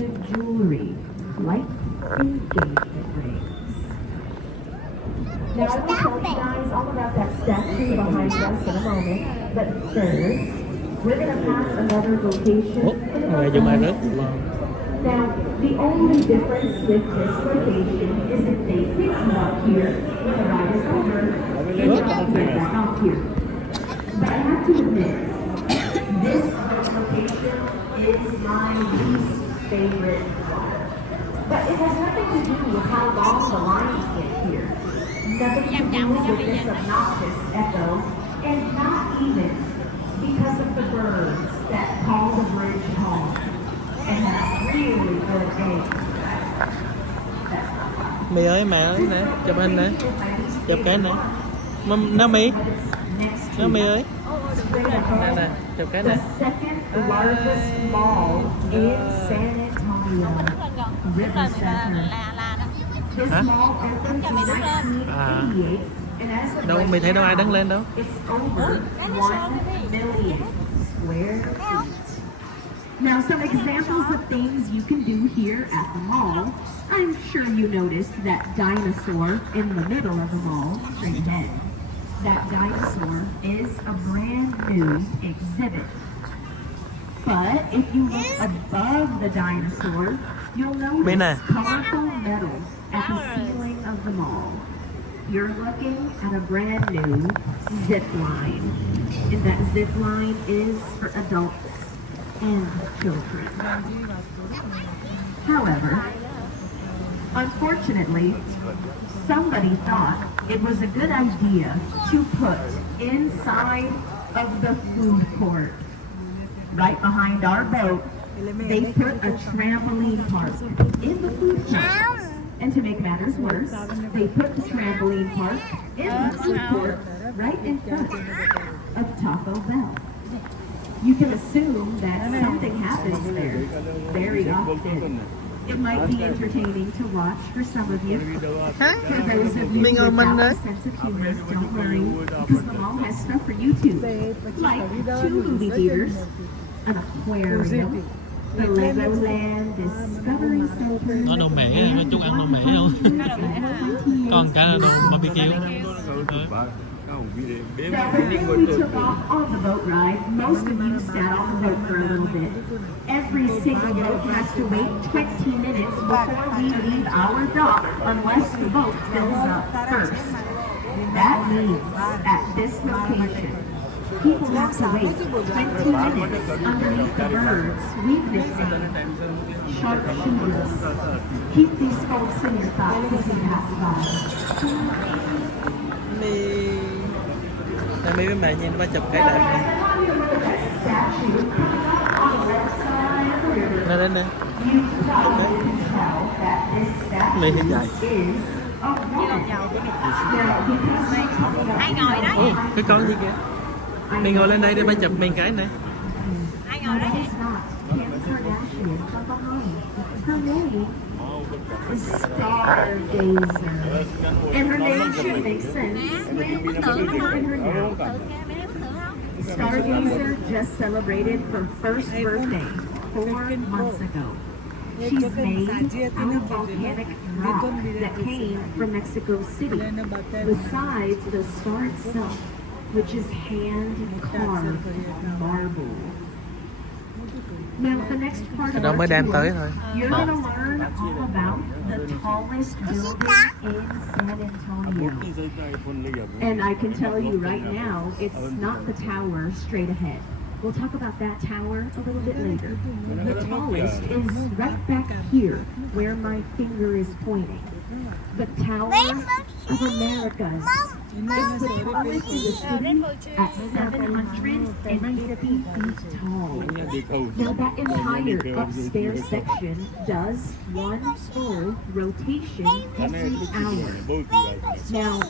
expensive jewelry, like engagement rings. Now, I will tell you guys all about that statue behind us in a moment, but first, we're going to pass another location. Người dùng ai rất Now, the only difference with this location is if they pick you up here when the ride is over, they will get back off here. But I have to admit, this location is my least favorite one. But it has nothing to do with how long the lines get here. Nothing to do with this obnoxious echo, and not even because of the birds that call the bridge home and have really good eggs. Mì ơi, mẹ ơi nè, chụp hình nè, chụp cái này. Nó Mì, nó Mì ơi. Nè nè, chụp cái này. The second largest mall in San Antonio, River Center. This mall opened in 1988, and as of Đâu, Mì thấy đâu ai đứng lên đâu. it's over 1 million square feet. Now, some examples of things you can do here at the mall. I'm sure you noticed that dinosaur in the middle of the mall, straight ahead. That dinosaur is a brand new exhibit. But if you look above the dinosaur, you'll notice colorful medals at the ceiling of the mall. You're looking at a brand new zip line, and that zip line is for adults and children. However, unfortunately, somebody thought it was a good idea to put inside of the food court. Right behind our boat, they put a trampoline park in the food court. And to make matters worse, they put the trampoline park in the food court right in front of Taco Bell. You can assume that something happens there very often. It might be entertaining to watch for some of you. For those of you without a sense of humor, don't worry, because the mall has stuff for you too. Like 2 movie theaters, an aquarium, the Legoland Discovery Center. Có đồ mẻ, có chút ăn đồ mẻ không? Còn cả là đồ barbecue. Now, before we took off on the boat ride, most of you sat on the boat for a little bit. Every single boat has to wait 20 minutes before we leave our dock unless the boat fills up first. That means at this location, people have to wait 20 minutes underneath the birds we've been seeing. Sharpshooters. Keep these folks in your thoughts as you pass by. Mì với mẹ nhìn ba chụp cái đẹp này. Nè nè nè. Okay. Mì thì dài. Ai ngồi đó? Ủa, cái con gì kìa? Mì ngồi lên đây để ba chụp mình cái này. Ai ngồi đó vậy? Her name is Stargazer. And her name should make sense when you look at her now. Stargazer just celebrated her first birthday 4 months ago. She's made out of volcanic rock that came from Mexico City, besides the star itself, which is hand-carved marble. Now, the next part of our tour, you're going to learn all about the tallest building in San Antonio. And I can tell you right now, it's not the tower straight ahead. We'll talk about that tower a little bit later. The tallest is right back here, where my finger is pointing. The Tower of Americas. It's the tallest in the city at 750 feet tall. Now that entire upstairs section does 1-story rotation every hour. Now,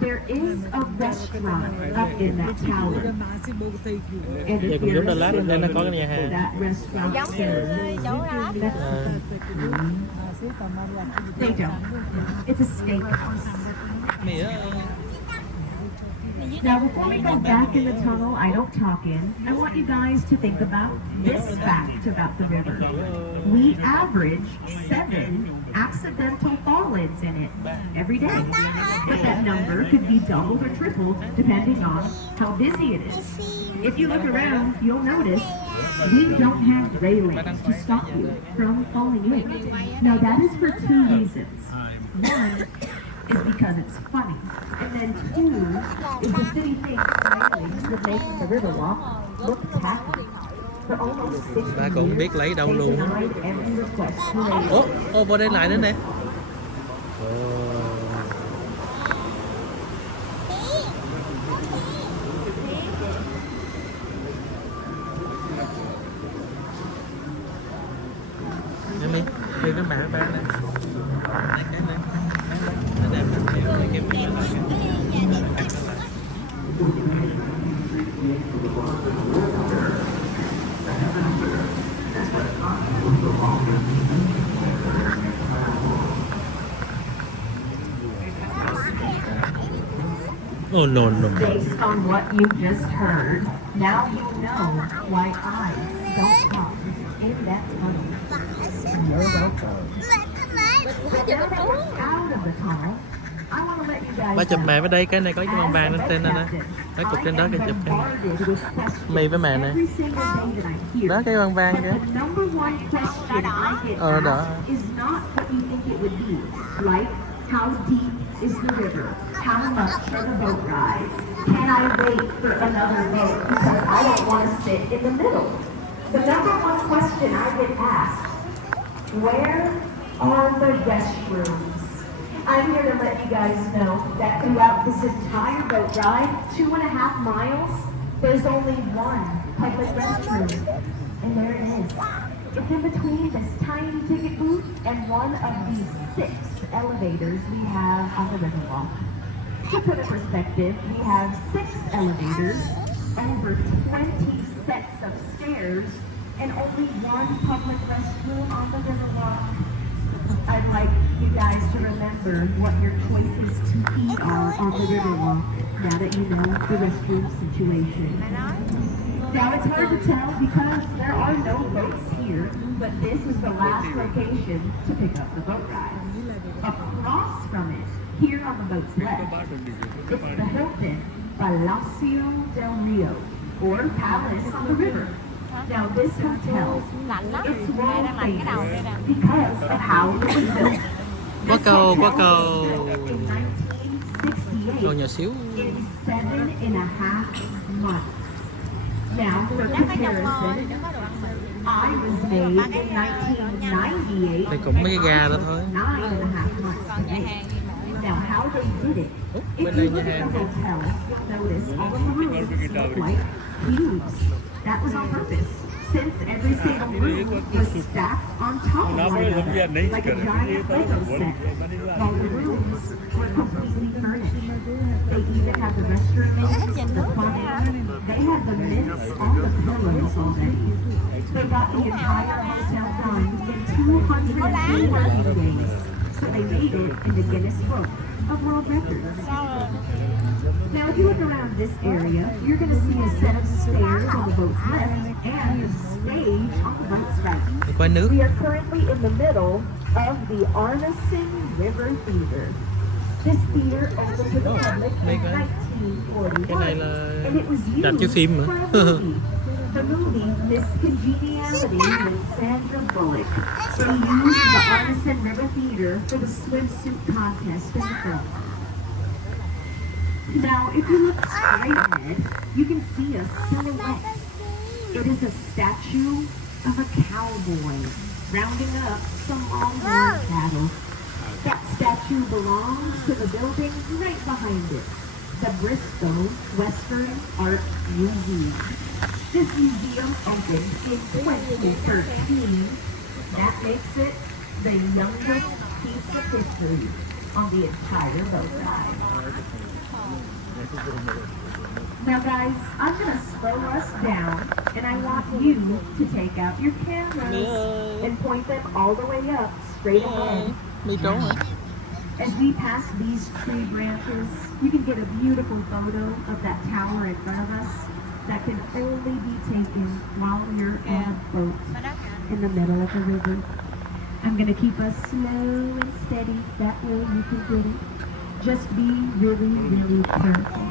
there is a restaurant up in that tower. And if you're that restaurant, they don't. It's a steakhouse. Now, before we go back in the tunnel, I don't talk in. I want you guys to think about this fact about the river. We average 7 accidental fall-ins in it every day. But that number could be doubled or tripled depending on how busy it is. If you look around, you'll notice we don't have railings to stop you from falling in. Now, that is for 2 reasons. One is because it's funny. And then 2 is the city thinks railings would make the Riverwalk look tacky. For almost 60 Ba cũng biết lấy đâu years, they luôn. denied every request for railings. Ô, vô đây lại nữa nè. Em đi, đi cái mã ba này. Đây cái này. Nó đẹp lắm. Đây cái mã ba. Oh no no. Based on what you just heard, now you know why I don't talk in that tunnel. You're welcome. But now that we're out of the tunnel, I want to let you guys Ba chụp know, mẹ với đây cái này có cái bằng vàng lên trên đây nè. Nó cục trên đó kìa chụp cái. Mì với mẹ nè. Đó cái bằng vàng kìa. Đó. Is not what you think it would be. Like, how deep is the river? How much are the boat rides? Can I wait for another boat because I don't want to sit in the middle? The number one question I get asked, where are the restrooms? I'm here to let you guys know that throughout this entire boat ride, 2.5 miles, there's only one public restroom. And there it is. It's in between this tiny ticket booth and one of the 6 elevators we have on the Riverwalk. To put in perspective, we have 6 elevators, over 20 sets of stairs, and only one public restroom on the Riverwalk. I'd like you guys to remember what your choices to eat are on the Riverwalk now that you know the restroom situation. Now it's hard to tell because there are no boats here, but this is the last location to pick up the boat rides. Across from it, here on the boat's left, it's the Hilton Palacio del Rio, or Palace on the River. Now this hotel, it's world famous because of how it was built. Có cầu, có cầu. In 1968, Cầu nhỏ xíu. in 7.5 months. Now, for comparison, I was made in 1998. Thì cũng mấy cái gà đó thôi. 9.5 months to make. Now, how they did it? If bên you đây look nhà at the hàng. hotel, you'll notice all of the rooms look like cubes. That was on purpose, since every single room was stacked on top of one another, like a giant Lego set, while the rooms were completely furnished. They even had the restrooms, the plumbing, they had the mints on the pillows already. They got the entire hotel done in 200 working days, so they made it in the Guinness Book of World Records. Now, if you look around this area, you're going to see a set of stairs on the boat's left and a stage on the boat's right. Đi qua nước. We are currently in the middle of the Arneson River Theater. This theater opened to the public in Cái này 1941, là and it was rạp used chiếu phim for nữa. a movie. The movie Miss Congeniality with Sandra Bullock. They used the Arneson River Theater for the swimsuit contest in the film. Now, if you look straight ahead, you can see a silhouette. It is a statue of a cowboy rounding up some longhorn cattle. That statue belongs to the building right behind it, the Bristol Western Art Museum. This museum opened in 2013. That makes it the youngest piece of history on the entire boat ride. Now guys, I'm going to slow us down and I want you to take out your cameras and point them all the way up straight ahead. Mì trốn hả? As we pass these tree branches, you can get a beautiful photo of that tower in front of us that can only be taken while you're on a boat in the middle of the river. I'm going to keep us slow and steady. That way you can get it. Just be really, really careful.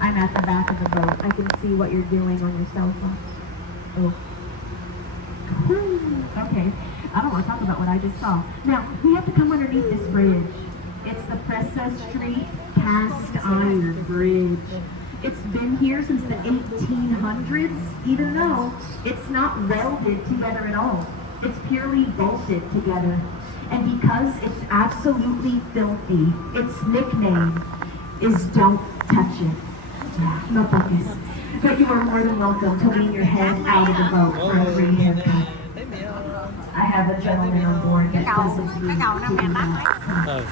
I'm at the back of the boat. I can see what you're doing on your cell phone. Oh. Okay. I don't want to talk about what I just saw. Now, we have to come underneath this bridge. It's the Presa Street Cast Iron Bridge. It's been here since the 1800s, even though it's not welded together at all. It's purely bolted together. And because it's absolutely filthy, its nickname is Don't Touch It. Yeah, no focus. But you are more than welcome to lean your head out of the boat for a free haircut. I have a gentleman on board that doesn't agree to do that. Ờ,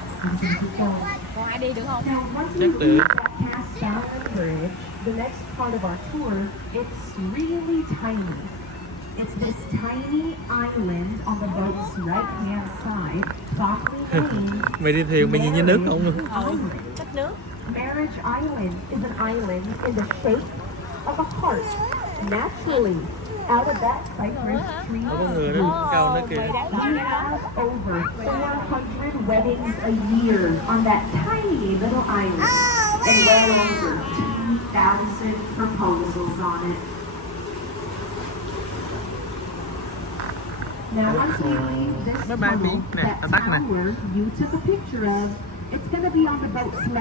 Còn ai đi được không? Now, once we Check the- leave that cast iron bridge, the next part of our tour, it's really tiny. It's this tiny island on the boat's right-hand side, softly named mày đi thuyền mày nhìn như nước không luôn. Cách nước. Marriage Island is an island in the shape of a heart, naturally out of that cypress tree. Có người đó cao nó kìa. We have over 400 weddings a year on that tiny little island, and well over 2,000 proposals on it. Now, once we leave this Bye bye, tunnel, Mỹ. Nè, that tao tắt nè. tower you took a picture of, it's going to be on the boat's left.